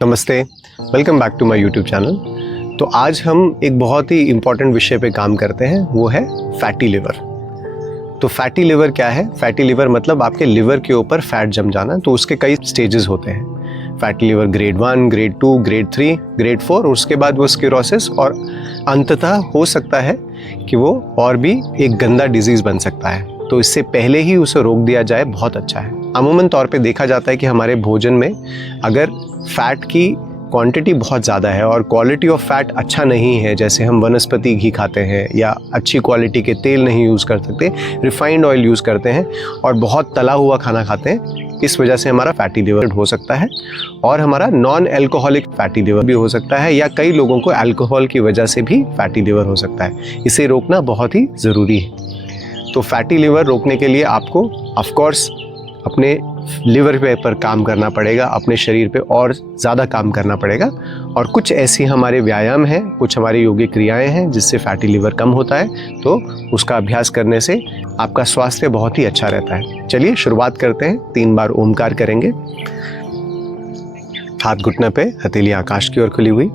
नमस्ते, welcome back to my YouTube channel. तो आज हम एक बहुत ही इम्पॉर्टेंट विषय पे काम करते हैं, वो है फैटी लिवर। तो फैटी लिवर क्या है? फैटी लिवर मतलब आपके लिवर के ऊपर फैट जम जाना। तो उसके कई स्टेजेस होते हैं। Fatty liver grade 1, grade 2, grade 3, grade 4, और उसके बाद वो स्क्लेरोसिस, और अंततः हो सकता है कि वो और भी एक गंदा डिजीज़ बन सकता है। तो इससे पहले ही उसे रोक दिया जाए बहुत अच्छा है। अमूमन तौर पे देखा जाता है कि हमारे भोजन में अगर फैट की क्वांटिटी बहुत ज़्यादा है और क्वालिटी ऑफ फैट अच्छा नहीं है, जैसे हम वनस्पति घी खाते हैं या अच्छी क्वालिटी के तेल नहीं यूज़ कर सकते, रिफाइंड ऑयल यूज़ करते हैं और बहुत तला हुआ खाना खाते हैं, इस वजह से हमारा फैटी लिवर हो सकता है। और हमारा नॉन एल्कोहलिक फैटी लिवर भी हो सकता है, या कई लोगों को अल्कोहल की वजह से भी फैटी लिवर हो सकता है। इसे रोकना बहुत ही ज़रूरी है। तो फैटी लिवर रोकने के लिए आपको ऑफ कोर्स अपने लिवर पे पर काम करना पड़ेगा, अपने शरीर पे और ज़्यादा काम करना पड़ेगा। और कुछ ऐसी हमारे व्यायाम हैं, कुछ हमारी योगिक क्रियाएं हैं जिससे फैटी लिवर कम होता है। तो उसका अभ्यास करने से आपका स्वास्थ्य बहुत ही अच्छा रहता है। चलिए शुरुआत करते हैं। 3 बार ओमकार करेंगे। हाथ घुटने पे, हथेली आकाश की ओर खुली हुई।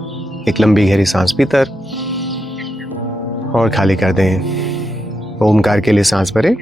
एक लंबी गहरी सांस भीतर और खाली कर दें। ओमकार के लिए सांस भरें।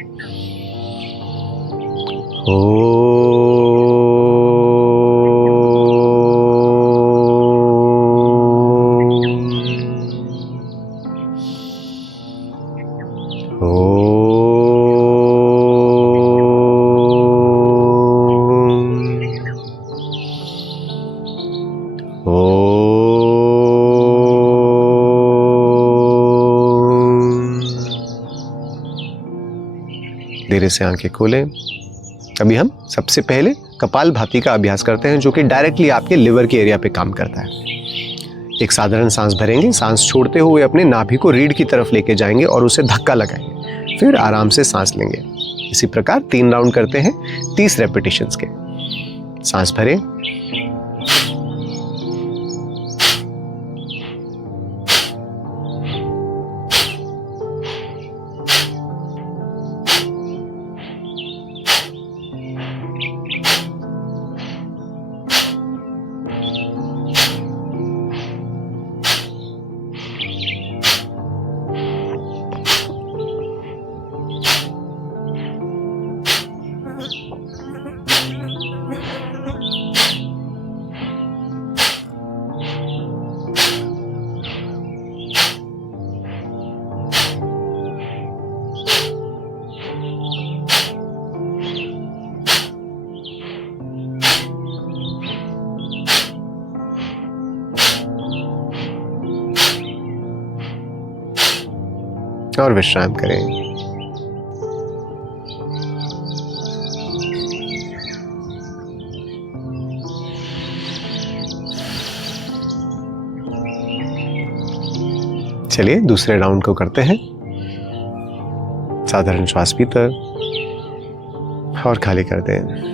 धीरे से आंखें खोलें। अभी हम सबसे पहले कपालभाति का अभ्यास करते हैं, जो कि डायरेक्टली आपके लिवर के एरिया पे काम करता है। एक साधारण सांस भरेंगे, सांस छोड़ते हुए अपने नाभि को रीढ़ की तरफ लेके जाएंगे और उसे धक्का लगाएंगे, फिर आराम से सांस लेंगे। इसी प्रकार 3 राउंड करते हैं, 30 रेपिटेशंस के। सांस भरें, और विश्राम करें। चलिए दूसरे राउंड को करते हैं। साधारण श्वास भीतर और खाली कर दें।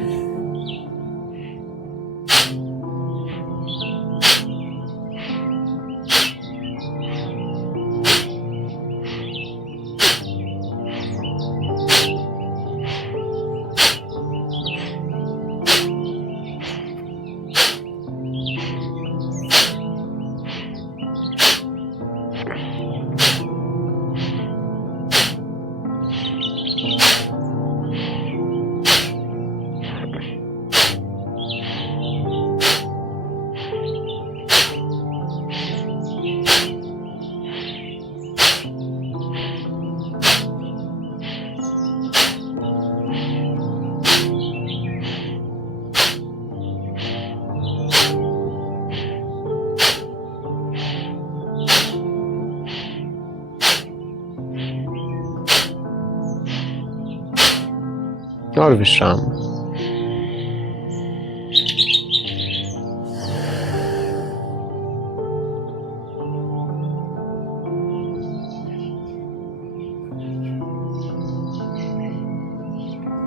और विश्राम।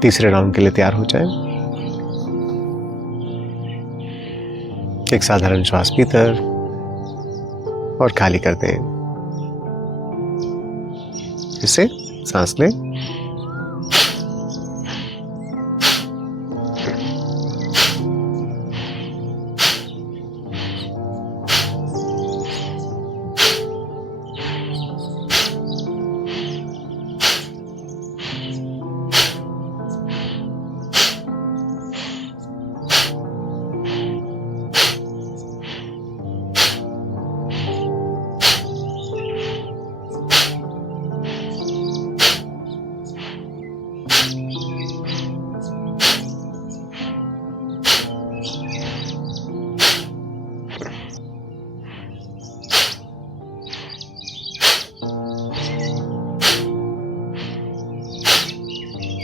तीसरे राउंड के लिए तैयार हो जाए। एक साधारण श्वास भीतर और खाली कर दें। इसे सांस लें।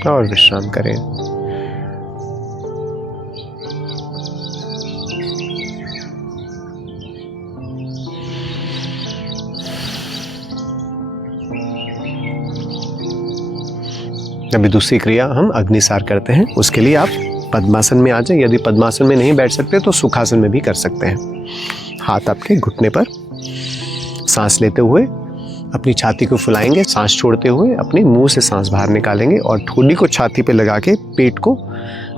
और विश्राम करें। अभी दूसरी क्रिया हम अग्निसार करते हैं। उसके लिए आप पद्मासन में आ जाए। यदि पद्मासन में नहीं बैठ सकते तो सुखासन में भी कर सकते हैं। हाथ आपके घुटने पर, सांस लेते हुए अपनी छाती को फुलाएंगे, सांस छोड़ते हुए अपने मुंह से सांस बाहर निकालेंगे और ठोडी को छाती पे लगा के पेट को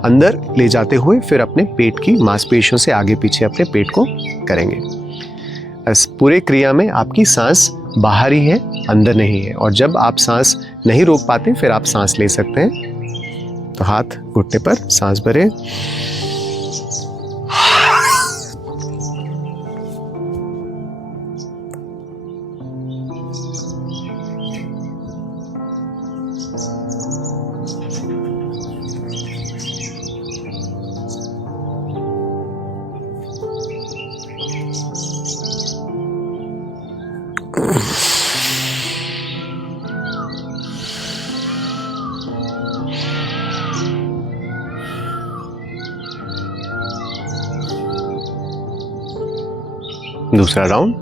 अंदर ले जाते हुए फिर अपने पेट की मांसपेशियों से आगे पीछे अपने पेट को करेंगे। इस पूरे क्रिया में आपकी सांस बाहर ही है, अंदर नहीं है। और जब आप सांस नहीं रोक पाते फिर आप सांस ले सकते हैं। तो हाथ घुटने पर, सांस भरें, दूसरा राउंड।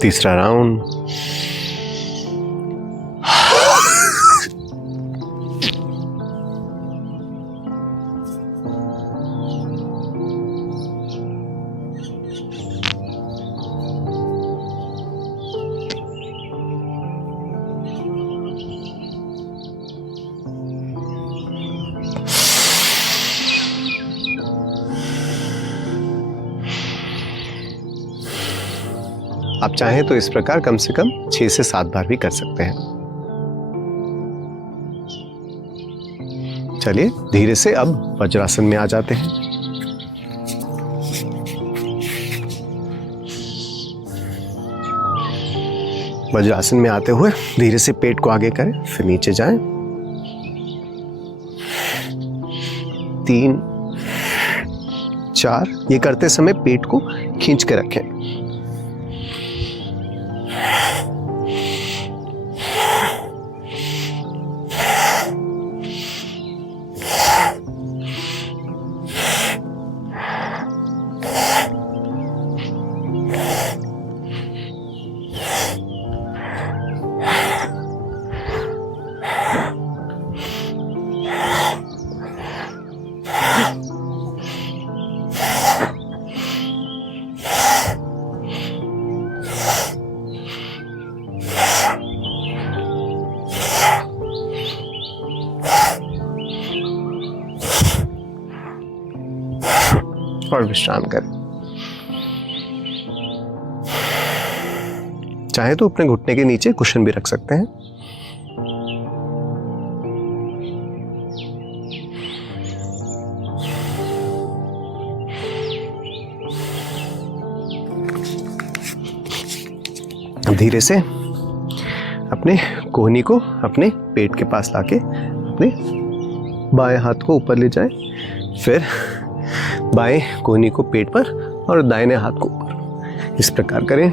तीसरा राउंड। आप चाहें तो इस प्रकार कम से कम 6 से 7 बार भी कर सकते हैं। चलिए धीरे से अब वज्रासन में आ जाते हैं। वज्रासन में आते हुए धीरे से पेट को आगे करें, फिर नीचे जाएं। 3, 4। ये करते समय पेट को खींच के रखें। और विश्राम करें। चाहे तो अपने घुटने के नीचे कुशन भी रख सकते हैं। धीरे से अपने कोहनी को अपने पेट के पास लाके अपने बाएं हाथ को ऊपर ले जाएं, फिर बाएं कोहनी को पेट पर और दाहिने हाथ को ऊपर, इस प्रकार करें।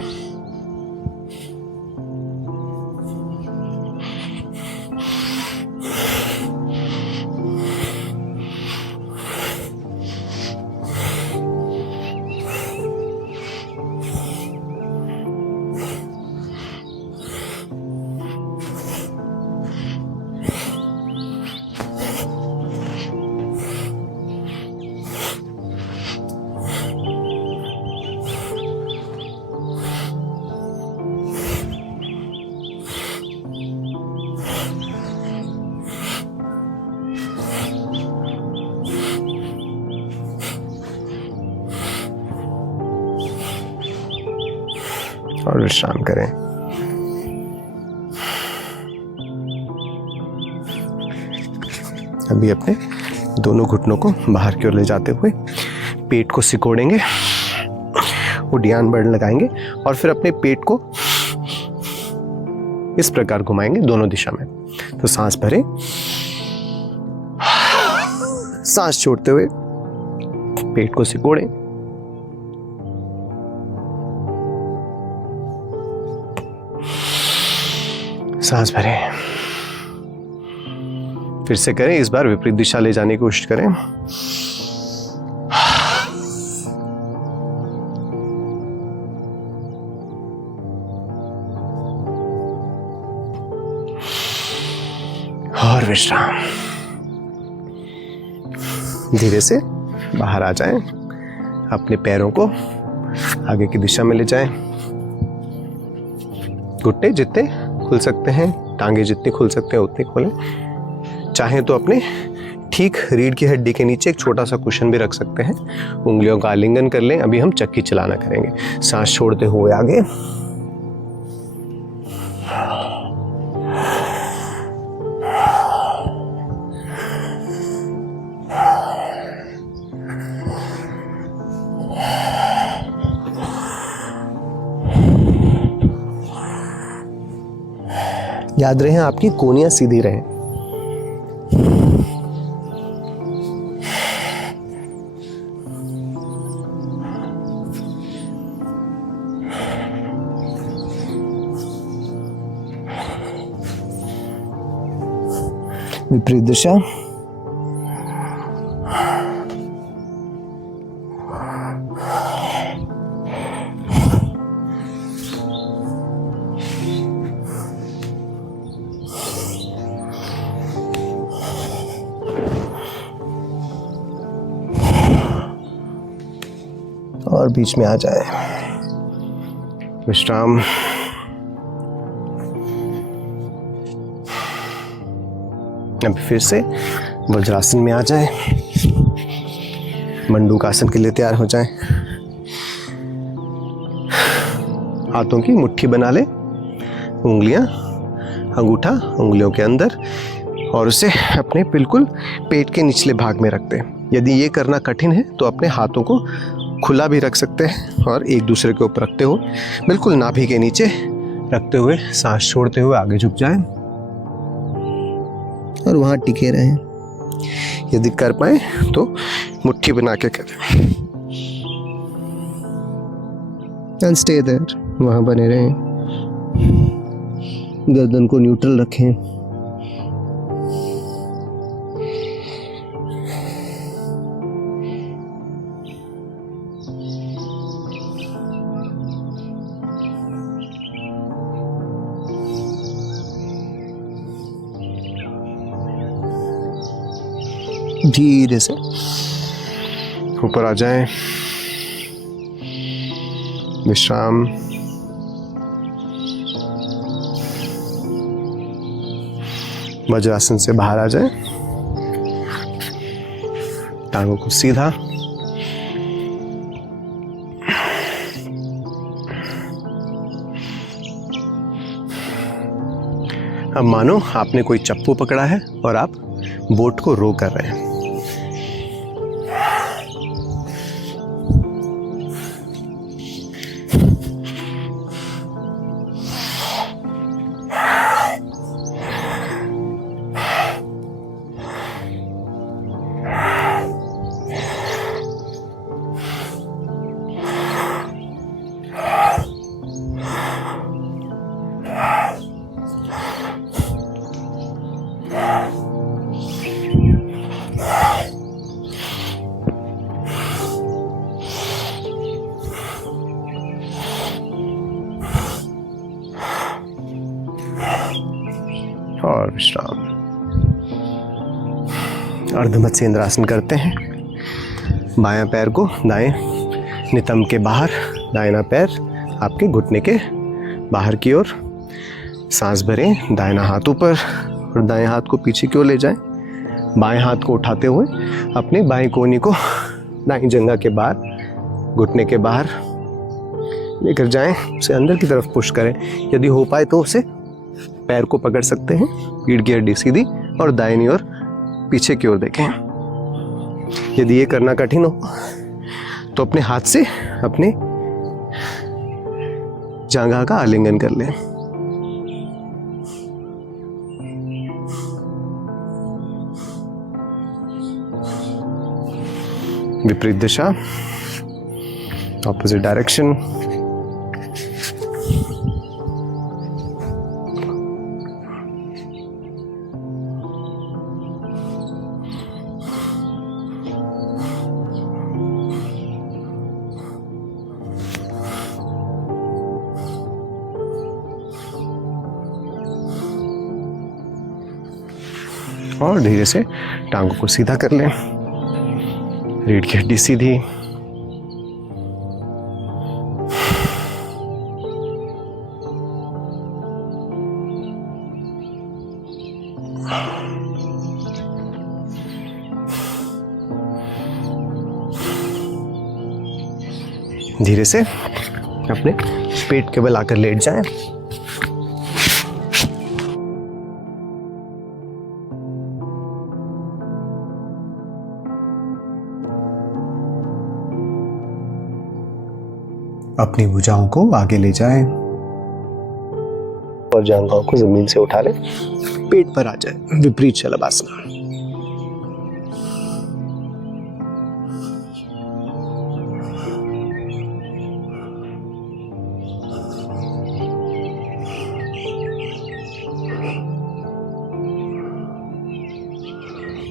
और विश्राम करें। अभी अपने दोनों घुटनों को बाहर की ओर ले जाते हुए पेट को सिकोड़ेंगे, उड़ियान बर्ड लगाएंगे और फिर अपने पेट को इस प्रकार घुमाएंगे दोनों दिशा में। तो सांस भरें, सांस छोड़ते हुए पेट को सिकोड़ें, सांस भरें, फिर से करें। इस बार विपरीत दिशा ले जाने की कोशिश करें। और विश्राम। धीरे से बाहर आ जाएं, अपने पैरों को आगे की दिशा में ले जाएं। घुटने जितने खुल सकते हैं, टांगे जितनी खुल सकते हैं उतनी खोलें। चाहें तो अपने ठीक रीढ़ की हड्डी के नीचे एक छोटा सा कुशन भी रख सकते हैं। उंगलियों का आलिंगन कर लें। अभी हम चक्की चलाना करेंगे। सांस छोड़ते हुए आगे, याद रहे आपकी कोहनियां सीधी रहें। विपरीत दिशा। और बीच में आ जाए। विश्राम। अब फिर से वज्रासन में आ जाए। मंडूकासन के लिए तैयार हो जाए। हाथों की मुट्ठी बना ले, उंगलियां, अंगूठा उंगलियों के अंदर, और उसे अपने बिल्कुल पेट के निचले भाग में रखते हैं। यदि ये करना कठिन है तो अपने हाथों को खुला भी रख सकते हैं और एक दूसरे के ऊपर रखते हुए बिल्कुल नाभि के नीचे रखते हुए सांस छोड़ते हुए आगे झुक जाएं और वहां टिके रहें। यदि कर पाए तो मुट्ठी बना के करें। एंड स्टे देयर, वहां बने रहें। गर्दन को न्यूट्रल रखें। धीरे से ऊपर आ जाएं। विश्राम। वज्रासन से बाहर आ जाएं। टांगों को सीधा। अब मानो आपने कोई चप्पू पकड़ा है और आप बोट को रो कर रहे हैं। और विश्राम। अर्धमत्स्येंद्रासन करते हैं। बायां पैर को दाएं नितंब के बाहर, दाहिना पैर आपके घुटने के बाहर की ओर। सांस भरें, दाहिना हाथ ऊपर और दाएं हाथ को पीछे की ओर ले जाएं। बाएं हाथ को उठाते हुए अपने बाएं कोहनी को दाएं जंघा के बाहर, घुटने के बाहर लेकर जाएं। उसे अंदर की तरफ पुश करें। यदि हो पाए तो उसे पैर को पकड़ सकते हैं। रीढ़ की हड्डी सीधी और दाहिनी ओर पीछे की ओर देखें। यदि ये करना कठिन हो तो अपने हाथ से अपने जांघा का आलिंगन कर लें। विपरीत दिशा, ऑपोजिट डायरेक्शन। और धीरे से टांगों को सीधा कर लें। रीढ़ की हड्डी सीधी। धीरे से अपने पेट के बल आकर लेट जाएं। अपनी भुजाओं को आगे ले जाएं और जांघों को जमीन से उठा लें। पेट पर आ जाए, विपरीत शलभासना।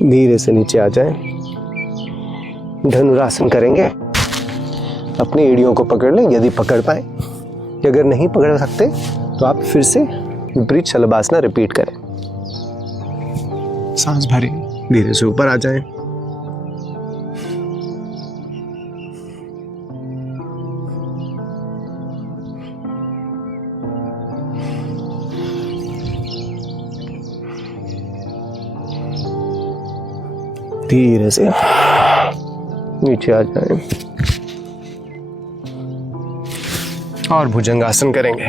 धीरे से नीचे आ जाएं। धनुरासन करेंगे। अपनी एड़ियों को पकड़ लें यदि पकड़ पाए। अगर नहीं पकड़ सकते तो आप फिर से विपरीत शलभासना रिपीट करें। सांस भरें, धीरे से ऊपर आ जाएं। धीरे से नीचे आ जाएं और भुजंगासन करेंगे।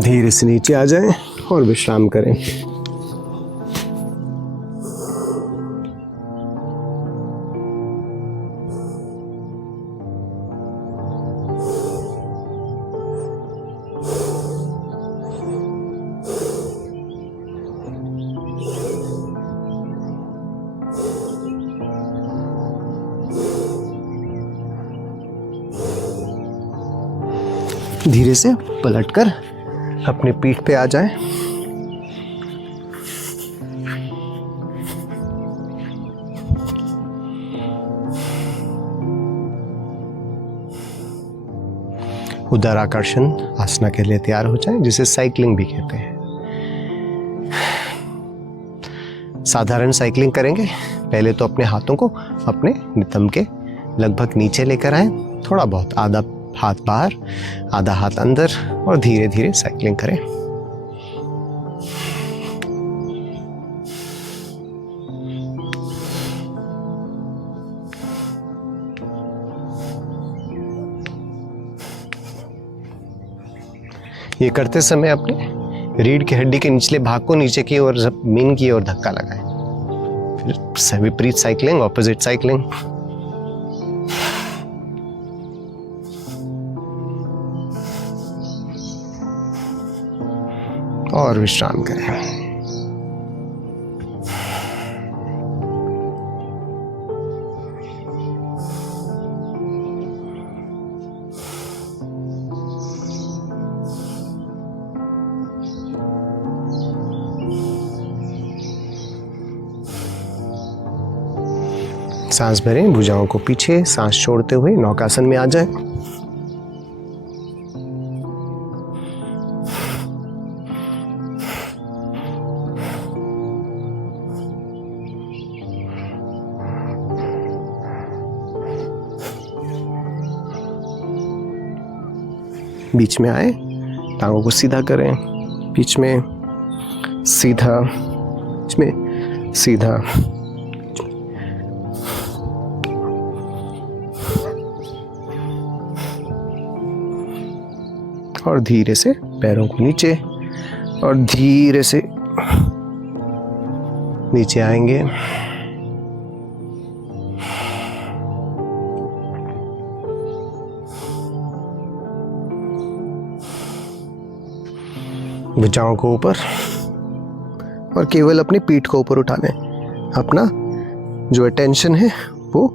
धीरे से नीचे आ जाएं और विश्राम करें। धीरे से पलटकर अपने पीठ पे आ जाएं। उदराकर्षण आसना के लिए तैयार हो जाएं, जिसे साइकिलिंग भी कहते हैं। साधारण साइकिलिंग करेंगे। पहले तो अपने हाथों को अपने नितंब के लगभग नीचे लेकर आए। थोड़ा बहुत, आधा हाथ बाहर, आधा हाथ अंदर, और धीरे धीरे साइकिलिंग करें। ये करते समय अपने रीढ़ की हड्डी के निचले भाग को नीचे की ओर, जमीन की ओर धक्का लगाएं। फिर विपरीत साइकिलिंग, ऑपोजिट साइकिलिंग। और विश्राम करें। सांस भरें, भुजाओं को पीछे, सांस छोड़ते हुए नौकासन में आ जाएं। बीच में आए, टांगों को सीधा करें। बीच में सीधा, बीच में सीधा। और धीरे से पैरों को नीचे और धीरे से नीचे आएंगे। भुजाओं को ऊपर और केवल अपनी पीठ को ऊपर उठाने। अपना जो अटेंशन है वो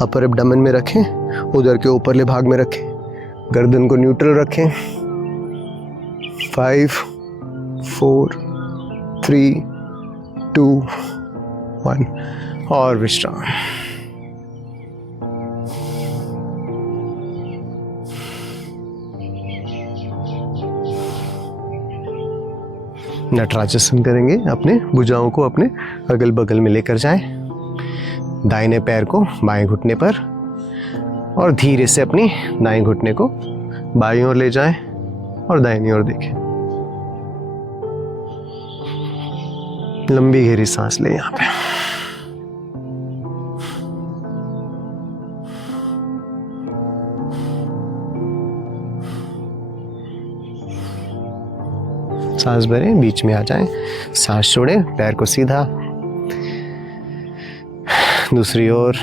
अपर एब्डोमेन में रखें, उधर के ऊपरले भाग में रखें, गर्दन को न्यूट्रल रखें। 5 4 3 2 1 और विश्राम। नटराजासन करेंगे। अपने भुजाओं को अपने अगल बगल में लेकर जाएं, दाहिने पैर को बाएं घुटने पर और धीरे से अपनी दाएं घुटने को बाईं ओर ले जाएं और दाहिनी ओर देखें। लंबी गहरी सांस लें यहाँ पे। सांस भरें, बीच में आ जाएं, सांस छोड़ें, पैर को सीधा, दूसरी ओर।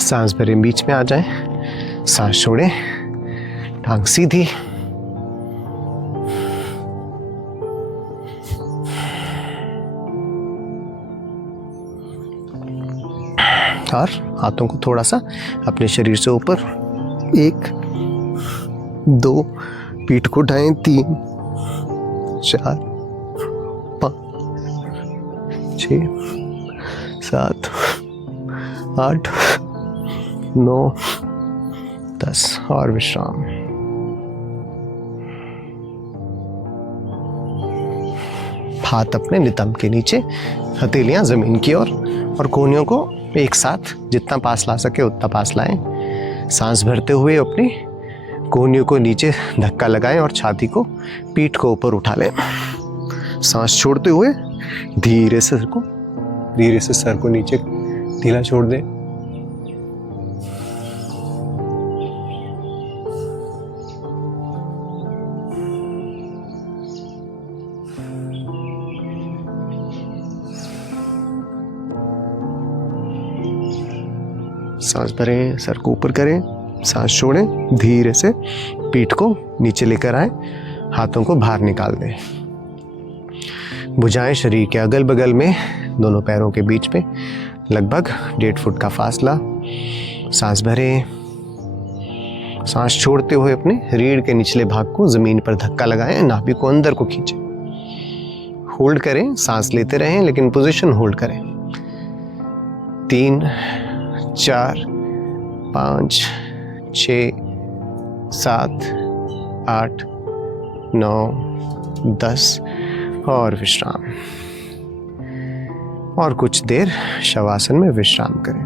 सांस भरें, बीच में आ जाएं, सांस छोड़ें, टांग सीधी, और हाथों को थोड़ा सा अपने शरीर से ऊपर। 1 2, पीठ को उठाएं, 3 4 5 6 7 8 9 10 और विश्राम। हाथ अपने नितंब के नीचे, हथेलियां जमीन की ओर और कोहनियों को एक साथ जितना पास ला सके उतना पास लाएं। सांस भरते हुए अपनी कोहनियों को नीचे धक्का लगाएं और छाती को, पीठ को ऊपर उठा लें। सांस छोड़ते हुए धीरे से सर को नीचे ढीला छोड़ दें। सांस भरें, सर को ऊपर करें, सांस छोड़ें, धीरे से पीठ को नीचे लेकर आए, हाथों को बाहर निकाल दें। भुजाएं शरीर के अगल बगल में, दोनों पैरों के बीच में लगभग 1.5 फुट का फासला। सांस भरें, सांस छोड़ते हुए अपने रीढ़ के निचले भाग को जमीन पर धक्का लगाएं, नाभि को अंदर को खींचें, होल्ड करें, सांस लेते रहें लेकिन पोजीशन होल्ड करें। 3 4 5 6 7 8 9 10 और विश्राम। और कुछ देर शवासन में विश्राम करें।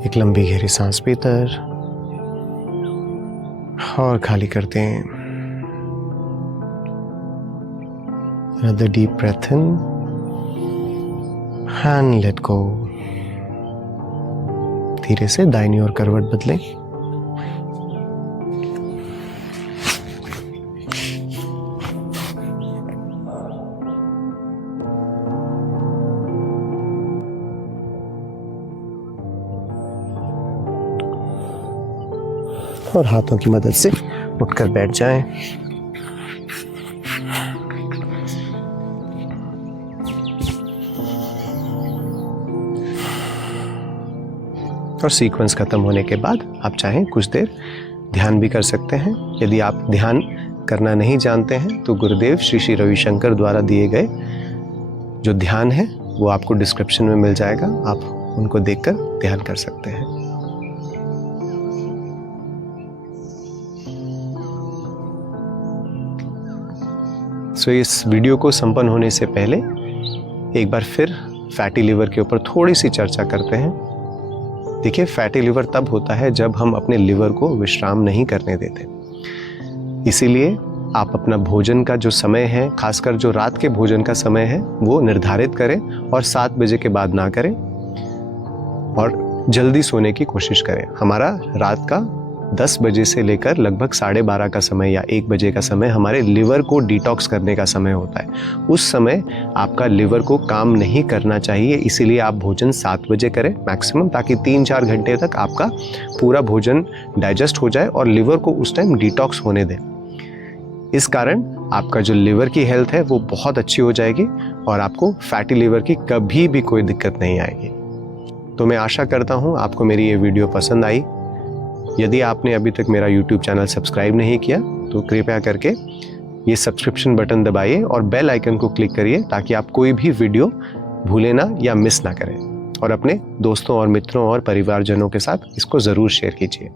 एक लंबी गहरी सांस भीतर और खाली करते हैं। Another deep breath in and let go। धीरे से दाहिनी ओर करवट बदलें। और हाथों की मदद से उठकर बैठ जाएं। और सीक्वेंस खत्म होने के बाद आप चाहें कुछ देर ध्यान भी कर सकते हैं। यदि आप ध्यान करना नहीं जानते हैं तो गुरुदेव श्री श्री रविशंकर द्वारा दिए गए जो ध्यान है वो आपको डिस्क्रिप्शन में मिल जाएगा, आप उनको देखकर ध्यान कर सकते हैं। सो इस वीडियो को संपन्न होने से पहले एक बार फिर फैटी लिवर के ऊपर थोड़ी सी चर्चा करते हैं। देखिए, फैटी लिवर तब होता है जब हम अपने लिवर को विश्राम नहीं करने देते। इसीलिए आप अपना भोजन का जो समय है, खासकर जो रात के भोजन का समय है, वो निर्धारित करें और 7 बजे के बाद ना करें और जल्दी सोने की कोशिश करें। हमारा रात का 10 बजे से लेकर लगभग 12:30 का समय या 1 बजे का समय हमारे लिवर को डिटॉक्स करने का समय होता है। उस समय आपका लिवर को काम नहीं करना चाहिए, इसीलिए आप भोजन 7 बजे करें मैक्सिमम, ताकि 3-4 घंटे तक आपका पूरा भोजन डाइजेस्ट हो जाए और लिवर को उस टाइम डिटॉक्स होने दें। इस कारण आपका जो लिवर की हेल्थ है वो बहुत अच्छी हो जाएगी और आपको फैटी लिवर की कभी भी कोई दिक्कत नहीं आएगी। तो मैं आशा करता हूँ आपको मेरी ये वीडियो पसंद आई। यदि आपने अभी तक मेरा YouTube चैनल सब्सक्राइब नहीं किया तो कृपया करके ये सब्सक्रिप्शन बटन दबाइए और बेल आइकन को क्लिक करिए ताकि आप कोई भी वीडियो भूलें ना या मिस ना करें। और अपने दोस्तों और मित्रों और परिवारजनों के साथ इसको ज़रूर शेयर कीजिए।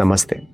नमस्ते।